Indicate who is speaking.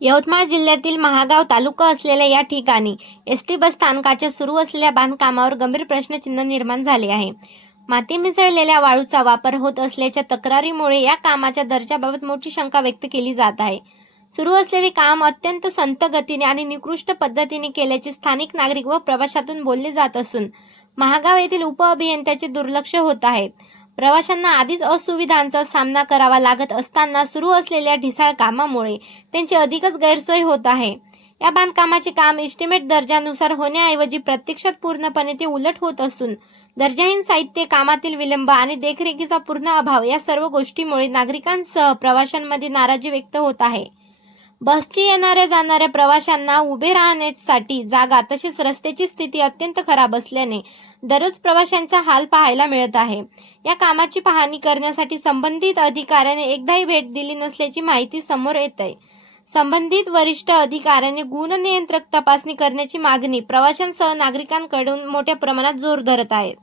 Speaker 1: यवतमाळ जिल्ह्यातील महागाव तालुका असलेल्या या ठिकाणी एस टी बस स्थानकाच्या सुरू असलेल्या बांधकामावर गंभीर प्रश्नचिन्ह निर्माण झाले आहे. माती मिसळलेल्या वाळूचा वापर होत असल्याच्या तक्रारीमुळे या कामाच्या दर्जाबाबत मोठी शंका व्यक्त केली जात आहे. सुरू असलेले काम अत्यंत संत गतीने आणि निकृष्ट पद्धतीने केल्याचे स्थानिक नागरिक व प्रवाशातून बोलले जात असून महागाव येथील उपअभियंत्याचे दुर्लक्ष होत आहेत प्रवाशांना आधीच असुविधांचा सामना करावा लागत असताना सुरू असलेल्या ढिसाळ कामामुळे त्यांची अधिकच गैरसोय होत आहे. या बांधकामाचे काम इस्टिमेट दर्जानुसार होण्याऐवजी प्रत्यक्षात पूर्णपणे ते उलट होत असून दर्जाहीन साहित्य कामातील विलंब आणि देखरेखीचा पूर्ण अभाव या सर्व गोष्टीमुळे नागरिकांसह प्रवाशांमध्ये नाराजी व्यक्त होत आहे. बसची येणाऱ्या जाणाऱ्या प्रवाशांना उभे राहण्यासाठी जागा तसेच रस्त्याची स्थिती अत्यंत खराब असल्याने दररोज प्रवाशांचा हाल पाहायला मिळत आहे. या कामाची पाहणी करण्यासाठी संबंधित अधिकाऱ्याने एकदाही भेट दिली नसल्याची माहिती समोर येत आहे संबंधित वरिष्ठ अधिकाऱ्याने गुणनियंत्रक तपासणी करण्याची मागणी प्रवाशांसह नागरिकांकडून मोठ्या प्रमाणात जोर धरत आहेत